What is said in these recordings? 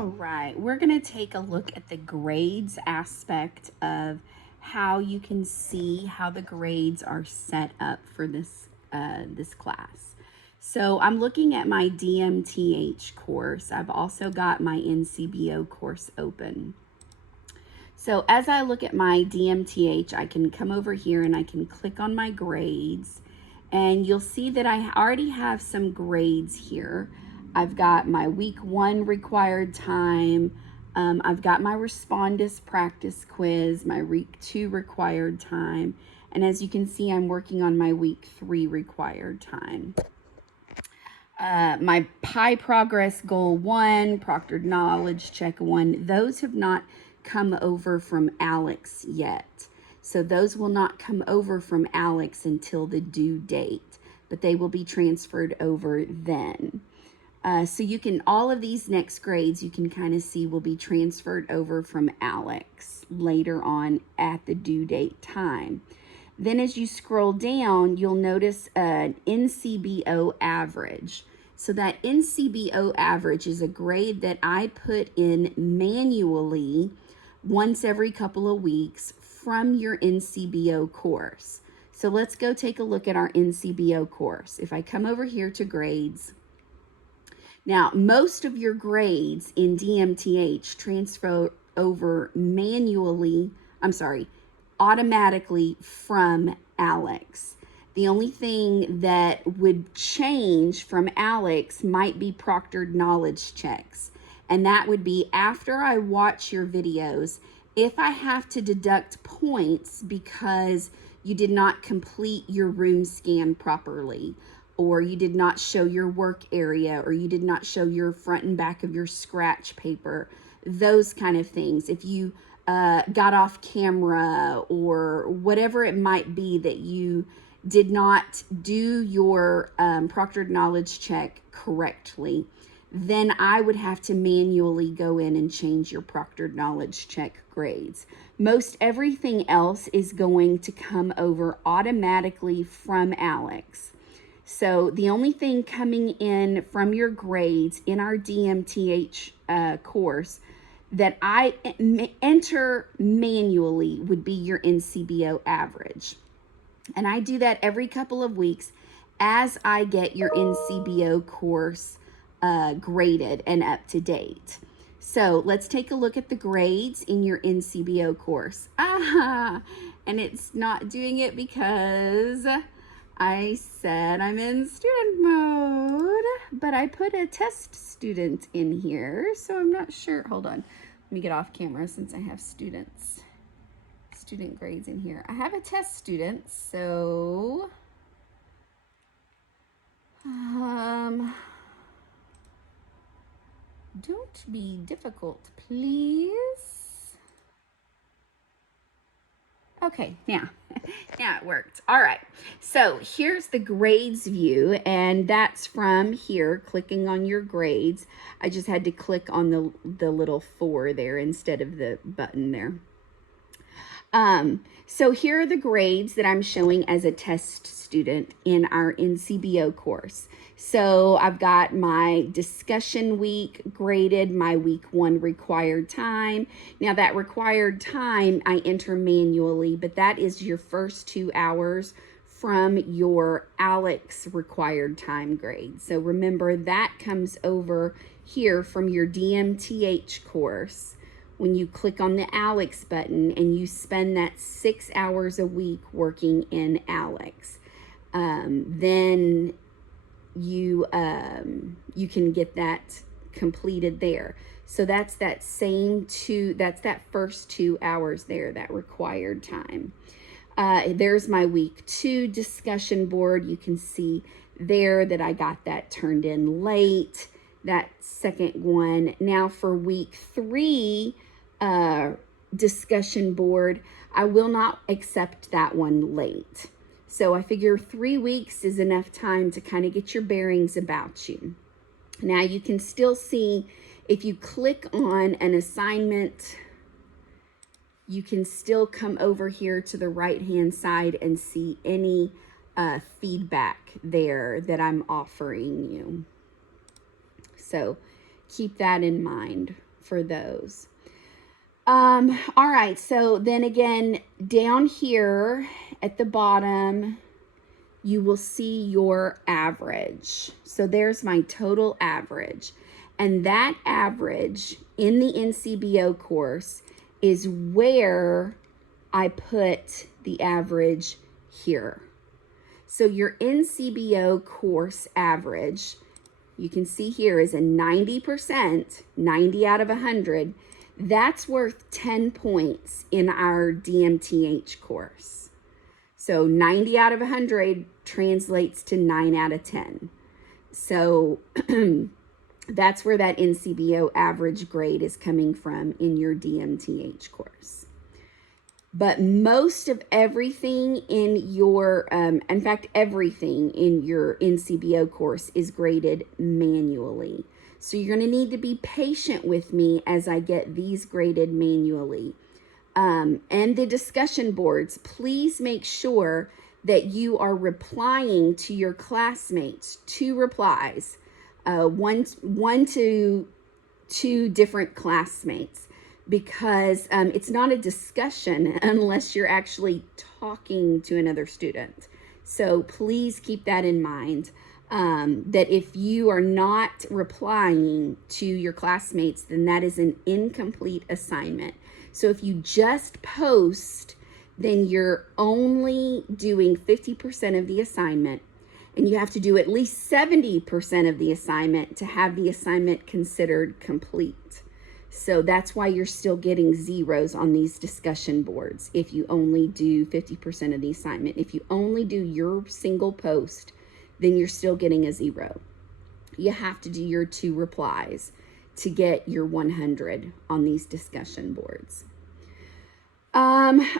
All right, we're going to take a look at the grades aspect of how you can see how the grades are set up for this class. So I'm looking at my DMTH course. I've also got my NCBO course open. So as I look at my DMTH, I can come over here and I can click on my grades, and you'll see that I already have some grades here. I've got my week 1 required time. I've got my Respondus practice quiz, my week 2 required time. And as you can see, I'm working on my week 3 required time. My Pi Progress Goal 1, Proctored Knowledge Check 1, those have not come over from Alex yet. So those will not come over from Alex until the due date, but they will be transferred over then. So you can, all of these next grades you can kind of see will be transferred over from Alex later on at the due date time. Then as you scroll down, you'll notice an NCBO average. So that NCBO average is a grade that I put in manually once every couple of weeks from your NCBO course. So let's go take a look at our NCBO course. If I come over here to grades, now most of your grades in DMTH transfer over automatically from Alex. The only thing that would change from Alex might be proctored knowledge checks. And that would be after I watch your videos, if I have to deduct points because you did not complete your room scan properly, or you did not show your work area, or you did not show your front and back of your scratch paper, those kind of things. If you got off camera or whatever it might be that you did not do your proctored knowledge check correctly, then I would have to manually go in and change your proctored knowledge check grades. Most everything else is going to come over automatically from Alex. So the only thing coming in from your grades in our DMTH course that I enter manually would be your NCBO average. And I do that every couple of weeks as I get your NCBO course graded and up to date. So let's take a look at the grades in your NCBO course. And it's not doing it because I said I'm in student mode, but I put a test student in here, so I'm not sure. Hold on, let me get off camera since I have student grades in here. I have a test student, so don't be difficult, please. Okay, now it worked. All right, so here's the grades view, and that's from here, clicking on your grades. I just had to click on the little 4 there instead of the button there. So here are the grades that I'm showing as a test student in our NCBO course. So I've got my discussion week graded, my week 1 required time. Now that required time I enter manually, but that is your first 2 hours from your Alex required time grade. So remember that comes over here from your DMTH course. When you click on the Alex button and you spend that 6 hours a week working in Alex, then you can get that completed there. So that's that first 2 hours there, that required time. There's my week 2 discussion board. You can see there that I got that turned in late, that second one. Now for week 3 discussion board, I will not accept that one late. So I figure 3 weeks is enough time to kind of get your bearings about you. Now you can still see, if you click on an assignment, you can still come over here to the right hand side and see any feedback there that I'm offering you. So keep that in mind. for those. All right, so then again, down here at the bottom, you will see your average. So there's my total average. And that average in the NCBO course is where I put the average here. So your NCBO course average, you can see here, is a 90%, 90 out of 100. That's worth 10 points in our DMTH course. So 90 out of 100 translates to 9 out of 10. So that's where that NCBO average grade is coming from in your DMTH course. But most of everything in your, in fact, everything in your NCBO course is graded manually. So you're going to need to be patient with me as I get these graded manually. And the discussion boards, please make sure that you are replying to your classmates, 2 replies, one to 2 different classmates, because it's not a discussion unless you're actually talking to another student. So please keep that in mind, that if you are not replying to your classmates, then that is an incomplete assignment. So if you just post, then you're only doing 50% of the assignment, and you have to do at least 70% of the assignment to have the assignment considered complete. So that's why you're still getting zeros on these discussion boards if you only do 50% of the assignment. If you only do your single post, then you're still getting a 0. You have to do your 2 replies to get your 100 on these discussion boards.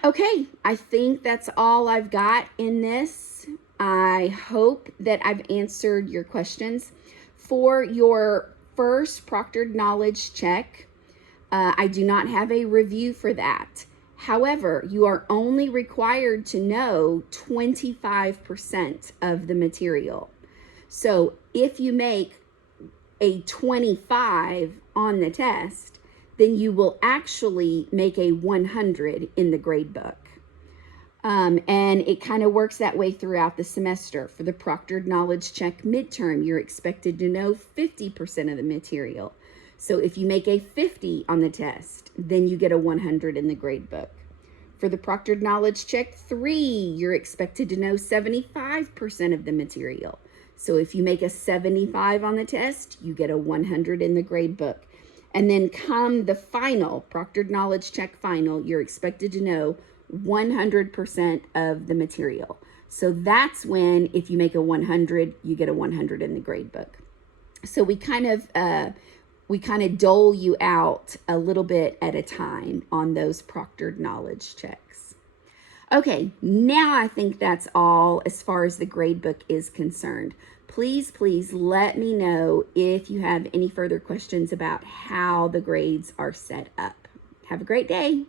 Okay, I think that's all I've got in this. I hope that I've answered your questions. For your first proctored knowledge check, I do not have a review for that. However, you are only required to know 25% of the material. So if you make a 25 on the test, then you will actually make a 100 in the grade book. And it kind of works that way throughout the semester. For the proctored knowledge check midterm, you're expected to know 50% of the material. So if you make a 50 on the test, then you get a 100 in the grade book. For the proctored knowledge check 3, you're expected to know 75% of the material. So if you make a 75 on the test, you get a 100 in the grade book. And then come the final, proctored knowledge check final, you're expected to know 100% of the material. So that's when, if you make a 100, you get a 100 in the grade book. So we kind of dole you out a little bit at a time on those proctored knowledge checks. Okay, now I think that's all as far as the grade book is concerned. Please let me know if you have any further questions about how the grades are set up. Have a great day.